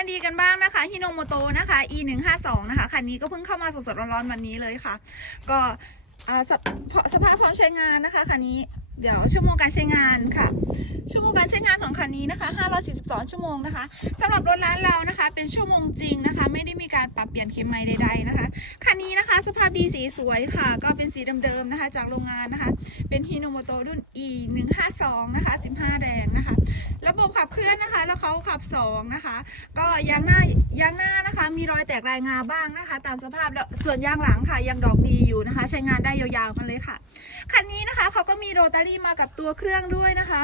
านดีกันบ้างนะคะฮิโนโมโตนะคะ e 1 5 2นะคะ คันนี้ก็เพิ่งเข้ามาสดๆร้อนๆวันนี้เลยค่ะ ก็สภสภาพพร้อมใช้งานนะคะคันนี้เดี๋ยวชั่วโมงการใช้งานค่ะ ชั่วโมงการใช้งานของคันนี้นะคะ 542 ชั่วโมงนะคะสำหรับรถร้านเรานะคะ เป็นชั่วโมงจริงนะคะ ไม่ได้มีการปรับเปลี่ยนเข็มไม้ใดๆนะคะ คันนี้นะคะ สภาพดีสีสวยค่ะ ก็เป็นสีเดิมๆนะคะ จากโรงงานนะคะ เป็นฮิโนโมโตรุ่น e 1 5 2นะคะ 15 แดงนะคะระ แล้วเขาขับ2นะคะ ก็ยางหน้ายางหน้านะคะ มีรอยแตกรายงาบ้างนะคะ ตามสภาพแล้วส่วนยางหลังค่ะยังดอกดีอยู่นะคะ ใช้งานได้ยาวๆกันเลยค่ะคันนี้นะคะเขาก็มีโรตารี่มากับตัวเครื่องด้วยนะคะ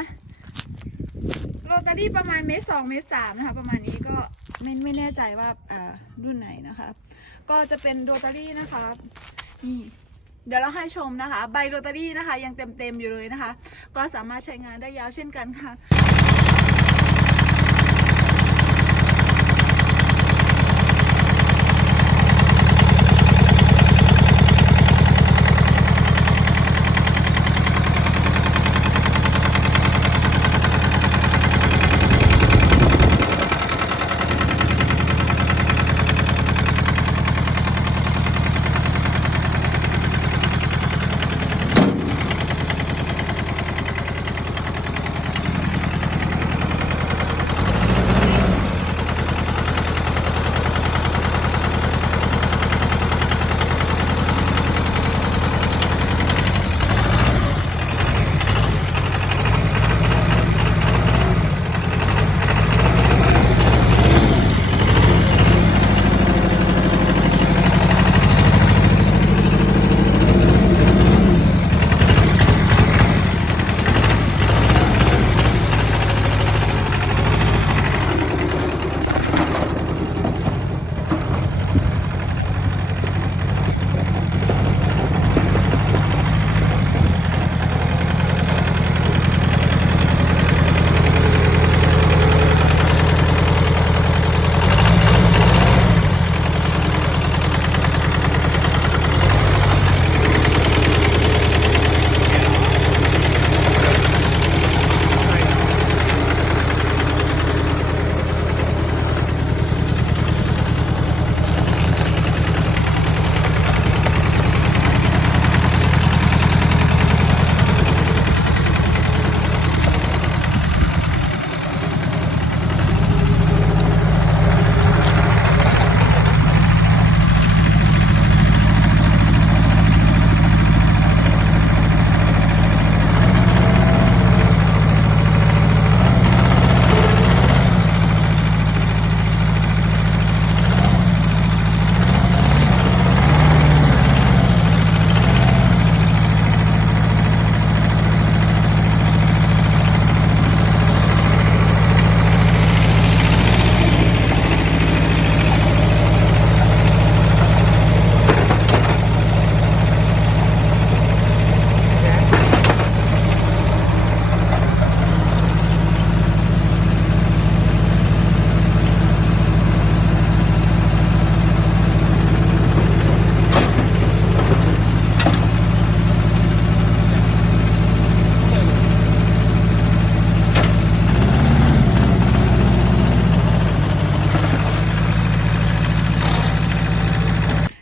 โรตารี่ประมาณเมตรสองเมตรสามนะคะ ประมาณนี้ก็ไม่ไม่แน่ใจว่าอ่ารุ่นไหนนะคะ ก็จะเป็นโรตารี่นะคะนี่เดี๋ยวเราให้ชมนะคะ ใบโรตารี่นะคะ ยังเต็มๆอยู่เลยนะคะ ก็สามารถใช้งานได้ยาวเช่นกันค่ะ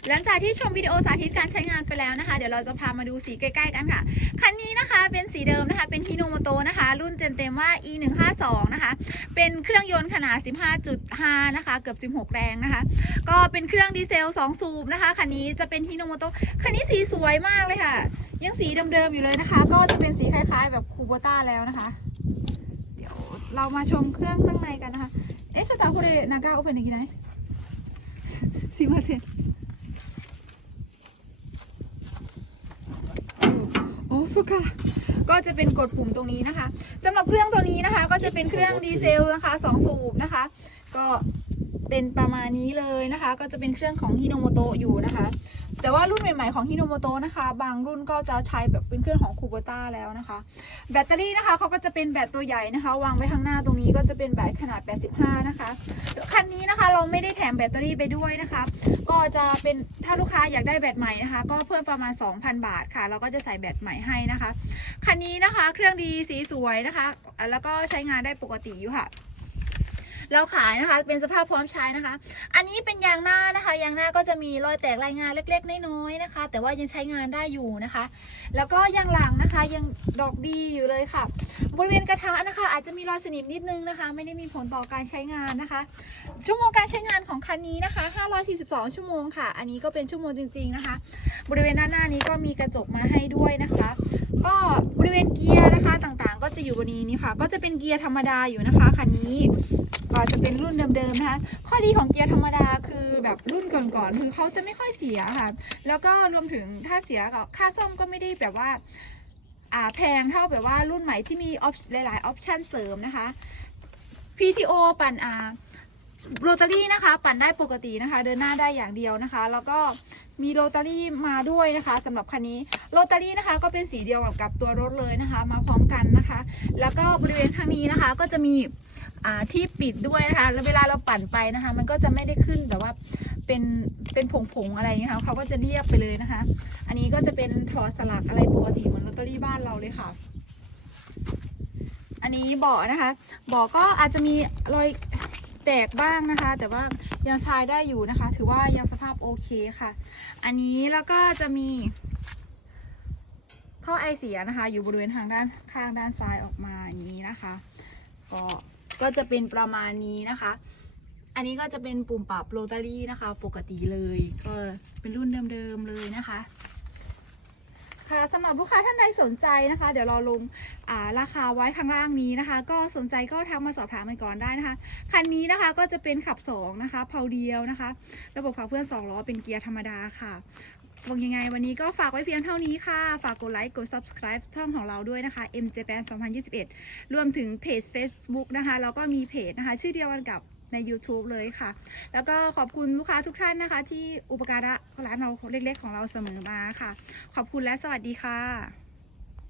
หลังจากที่ชมวิดีโอสาธิตการใช้งานไปแล้วนะคะ เดี๋ยวเราจะพามาดูสีใกล้ๆกันค่ะ คันนี้นะคะเป็นสีเดิมนะคะ เป็นฮิโนโมโตนะคะ รุ่นเต็มๆว่า e 1 5 2นะคะ เป็นเครื่องยนต์ขนาด 15.5 นะคะ เกือบ 16 แรงนะคะ ก็เป็นเครื่องดีเซล 2 สูบนะคะ คันนี้จะเป็นฮิโนโมโตคันนี้สีสวยมากเลยค่ะ ยังสีเดิมๆอยู่เลยนะคะ ก็จะเป็นสีคล้ายๆ แบบคูโบต้าแล้วนะคะ เดี๋ยวเรามาชมเครื่องข้างในกันนะคะ เอ๊ะชะตาโคเรนากาโอเพนอีกไหน すいません สุค่ะก็จะเป็นกดปุ่มตรงนี้นะคะสำหรับเครื่องตัวนี้นะคะ ก็จะเป็นเครื่องดีเซลนะคะสองสูบนะคะ ก็ เป็นประมาณนี้เลยนะคะ ก็จะเป็นเครื่องของฮิโนโมโตะอยู่นะคะ แต่ว่ารุ่นใหม่ๆของฮิโนโมโตะนะคะ บางรุ่นก็จะใช้แบบเป็นเครื่องของคูโบต้าแล้วนะคะ แบตเตอรี่นะคะเขาก็จะเป็นแบตตัวใหญ่นะคะ วางไว้ข้างหน้าตรงนี้ก็จะเป็นแบตขนาด 85 นะคะคันนี้นะคะเราไม่ได้แถมแบตเตอรี่ไปด้วยนะคะ ก็จะเป็นถ้าลูกค้าอยากได้แบตใหม่นะคะ ก็เพิ่มประมาณ 2,000 บาทค่ะ เราก็จะใส่แบตใหม่ให้นะคะคันนี้นะคะ เครื่องดีสีสวยนะคะ แล้วก็ใช้งานได้ปกติอยู่ค่ะ เราขายนะคะ เป็นสภาพพร้อมใช้นะคะ อันนี้เป็นยางหน้านะคะ ยางหน้าก็จะมีรอยแตกรายงานเล็ก ๆ น้อยๆนะคะ แต่ว่ายังใช้งานได้อยู่นะคะ แล้วก็ยางหลังนะคะยังดอกดีอยู่เลยค่ะ บริเวณกระทะนะคะ อาจจะมีรอยสนิมนิดนึงนะคะ ไม่ได้มีผลต่อการใช้งานนะคะ ชั่วโมงการใช้งานของคันนี้นะคะ 542 ชั่วโมงค่ะ อันนี้ก็เป็นชั่วโมงจริง ๆนะคะ บริเวณด้านหน้านี้ก็มีกระจกมาให้ด้วยนะคะ ก็บริเวณเกียร์ จะอยู่บนนี้นี่ค่ะ ก็จะเป็นเกียร์ธรรมดาอยู่นะคะคันนี้ก็จะเป็นรุ่นเดิมๆนะคะ ข้อดีของเกียร์ธรรมดาคือแบบรุ่นก่อนๆคือเขาจะไม่ค่อยเสียค่ะ แล้วก็รวมถึงถ้าเสียก็ค่าซ่อมก็ไม่ได้แบบว่าอ่าแพงเท่าแบบว่ารุ่นใหม่ที่มีออปหลาย ๆ ออปชันเสริมนะคะ PTO ปั่นอ่าโรตารี่นะคะ ปั่นได้ปกตินะคะ เดินหน้าได้อย่างเดียวนะคะ แล้วก็ มีโรตารี่มาด้วยนะคะสำหรับคันนี้โรตารี่นะคะก็เป็นสีเดียวกับตัวรถเลยนะคะ มาพร้อมกันนะคะ แล้วก็บริเวณทางนี้นะคะก็จะมีที่ปิดด้วยนะคะแล้วเวลาเราปั่นไปนะคะ มันก็จะไม่ได้ขึ้นแบบว่าเป็นเป็นผงๆอะไรอย่างเงี้ยค่ะเขาก็จะเรียบไปเลยนะคะ อันนี้ก็จะเป็นถอดสลักอะไรปกติเหมือนลอตเตอรี่บ้านเราเลยค่ะ อันนี้เบาะนะคะเบาะก็อาจจะมีรอย แตกบ้างนะคะ แต่ว่ายังใช้ได้อยู่นะคะ ถือว่ายังสภาพโอเคค่ะ อันนี้แล้วก็จะมีท่อไอเสียนะคะ อยู่บริเวณทางด้านข้างด้านซ้ายออกมานี้นะคะก็ก็จะเป็นประมาณนี้นะคะ อันนี้ก็จะเป็นปุ่มปรับโรตารี่นะคะ ปกติเลย ก็เป็นรุ่นเดิมๆเลยนะคะ ค่ะสำหรับลูกค้าท่านใดสนใจนะคะ เดี๋ยวเราลงาราคาไว้ข้างล่างนี้นะคะ ก็สนใจก็ทักมาสอบถามกันก่อนได้นะคะคันนี้นะคะก็จะเป็นขับ 2 นะคะเพาเดียวนะคะ ระบบขับเคลื่อน2ล้อเป็นเกียร์ธรรมดาค่ะบอกยังไงวันนี้ก็ฝากไว้เพียงเท่านี้ค่ะ ฝากกดไลค์ กด subscribe ช่องของเราด้วยนะคะ M Japan 2021 รวมถึงเพจ Facebook นะคะ แล้วก็มีเพจนะคะ ชื่อเดียวกันกับ ใน YouTube เลยค่ะ แล้วก็ขอบคุณลูกค้าทุกท่านนะคะ ที่อุปการะร้านเราเล็กๆ ของเราเสมอมาค่ะ ขอบคุณและสวัสดีค่ะ